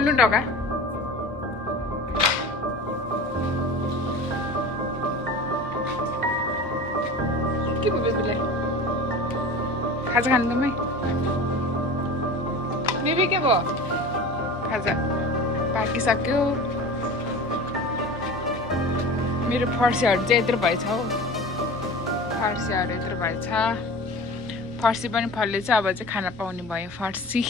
खोल्नु ढोका के भयो बेबीलाई खाजा खानु दमै बेबी के भयो खाजा पाकिसक्यो मेरो फर्सीहरू चाहिँ यत्रो भएछ हौ फर्सीहरू यत्रो भएछ फर्सी पनि फल्दैछ अब चाहिँ खाना पाउने भयो फर्सी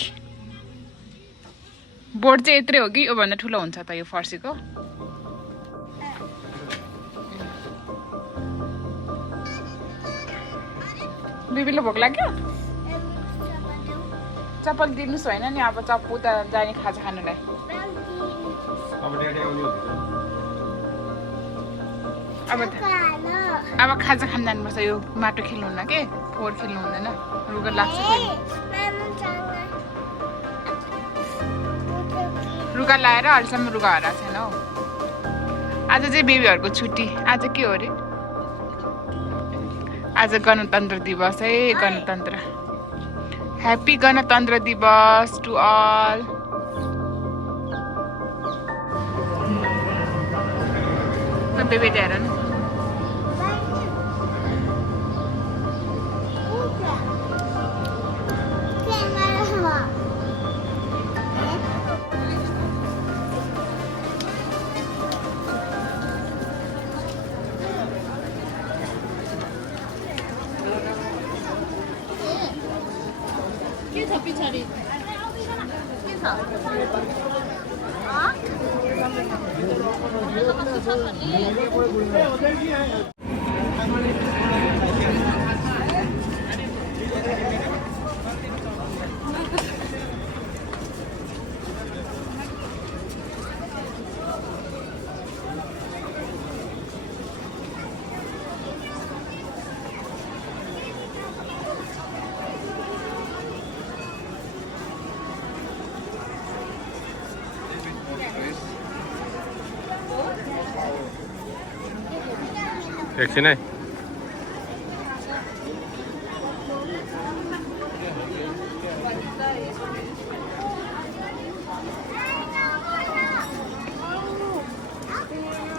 बोट चाहिँ यत्रै हो कि योभन्दा ठुलो हुन्छ त यो फर्सीको बेबीले भोक लाग्यो चप्पल दिनुहोस् होइन नि अब चप्पु त जाने खाजा खानुलाई अब खाजा खान जानुपर्छ यो माटो खेल्नु हुन्न के फोहोर खेल्नु हुँदैन रुगा लाग्छ रुगा लाएर अहिलेसम्म रुगा हराएको छैन हौ आज चाहिँ बेबीहरूको छुट्टी आज के हो अरे आज गणतन्त्र दिवस है गणतन्त्र ह्याप्पी गणतन्त्र दिवस टु अल बेबी हेर न के छ पछाडि के छ एकछिन है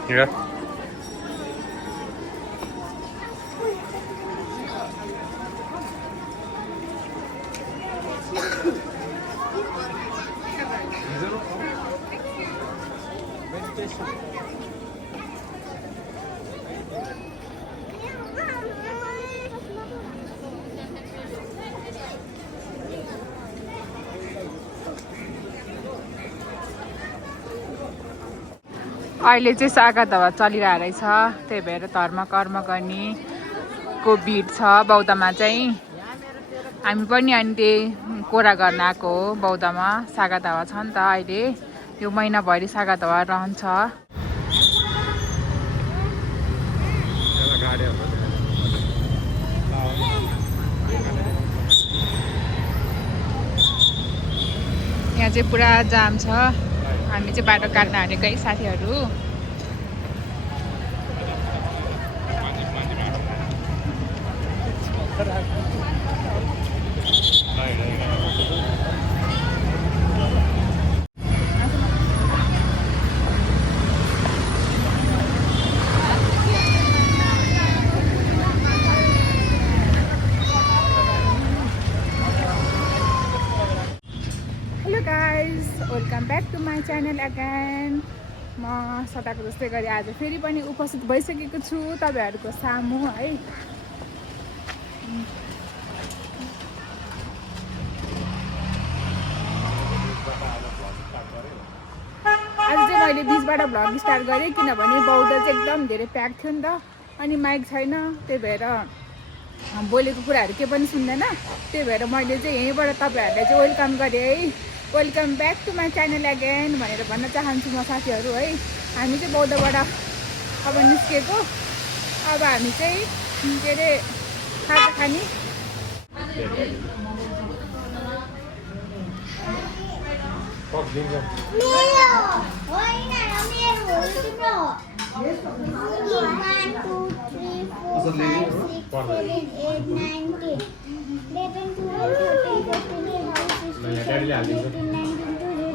Here. अहिले चाहिँ सागा दावा चलिरहेको रहेछ त्यही भएर धर्म कर्म गर्नेको भिड छ बौद्धमा चाहिँ हामी पनि अनि त्यही कोरा गर्न आएको हो बौद्धमा सागा दावा छ नि त अहिले यो महिनाभरि सागा दावा रहन्छ यहाँ चाहिँ पुरा जाम छ हामी चाहिँ बाटो काट्न हालेको है साथीहरू welcome back to my channel again म सदाको जस्तै गरी आज फेरि पनि उपस्थित भइसकेको छु तपाईँहरूको सामु है आज चाहिँ मैले बिचबाट भ्लग स्टार्ट गरेँ किनभने बौद्ध चाहिँ एकदम धेरै प्याक थियो नि त अनि माइक छैन त्यही भएर बोलेको कुराहरू के पनि सुन्दैन त्यही भएर मैले चाहिँ यहीँबाट तपाईँहरूलाई चाहिँ वेलकम गरेँ है welcome back to my channel again भनेर भन्न चाहन्छु म साथीहरू है हामी चाहिँ बौद्धबाट अब निस्केको अब हामी चाहिँ के अरे खाजा खाने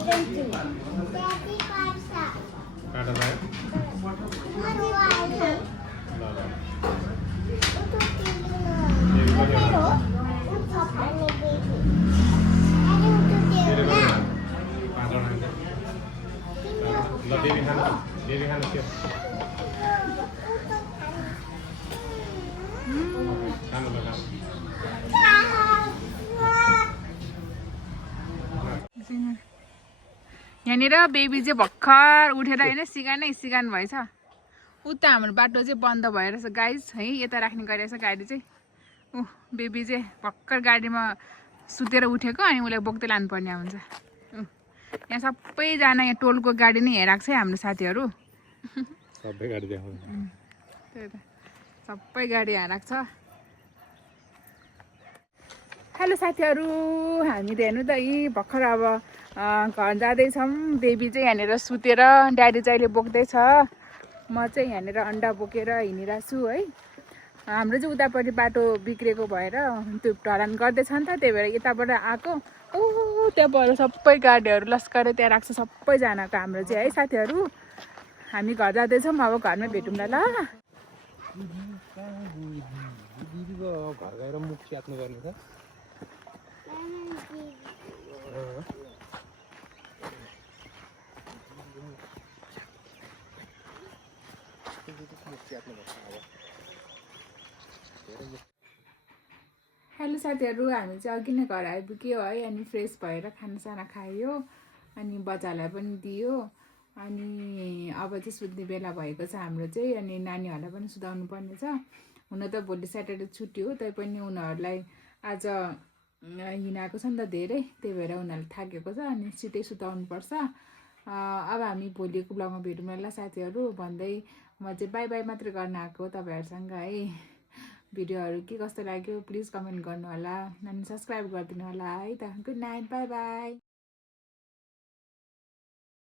काटा भयो ल ल बेबी पनि होला फेरि पनि पाँचवटा हुन्छ ल बेबी खानु के खानु ल खानु यहाँनिर बेबी चाहिँ भर्खर उठेर होइन सिगान भएछ। उता हाम्रो बाटो चाहिँ बन्द भएर छ गाइज है, यता राख्ने गरिरहेछ गाडी चाहिँ। बेबी चाहिँ भर्खर गाडीमा सुतेर उठेको अनि उसलाई बोक्दै लानुपर्ने हुन्छ। यहाँ सबैजना यहाँ टोलको गाडी नै हेराएको छ है हाम्रो साथीहरू। सबै गाडी देखाउँछ त्यही त सबै गाडी हाराएको छ। हेलो साथीहरू, हामी त हेर्नु त यी भर्खर अब घर जाँदैछौँ। बेबी चाहिँ यहाँनिर सुतेर ड्याडी चाहिँ अहिले बोक्दैछ, म चाहिँ यहाँनिर अन्डा बोकेर हिँडिरहेको छु है। हाम्रो चाहिँ उतापट्टि बाटो बिग्रेको भएर त्यो ढलान गर्दैछ नि त, त्यही भएर यताबाट आएको। त्यहाँ पर सबै गाडीहरू लस्करै त्यहाँ राख्छ सबैजनाको हाम्रो चाहिँ है साथीहरू। हामी घर जाँदैछौँ, अब घरमा भेटौँला ल। दिदीको घर गएर मुख च्यात्नु पर्ने छ हेलो साथीहरू, हामी चाहिँ अघि नै घर आइपुग्यो है। अनि फ्रेस भएर खानासाना खायो अनि बच्चालाई पनि दियो। अनि अब चाहिँ सुत्ने बेला भएको छ हाम्रो चाहिँ। अनि नानीहरूलाई पनि सुताउनु पर्ने छ। हुन त भोलि स्याटरडे छुट्टी हो, तैपनि उनीहरूलाई आज हिँडाएको छ नि त धेरै, त्यही भएर उनीहरूले थाकेको छ अनि छिटै सुताउनुपर्छ। अब हामी भोलिको ब्लगमा भेटौँ ल साथीहरू भन्दै म चाहिँ बाई बाई मात्रै गर्न आएको तपाईँहरूसँग है। भिडियोहरू के कस्तो लाग्यो प्लिज कमेन्ट गर्नु होला अनि सब्सक्राइब गरिदिनु होला है त। Good night, by by.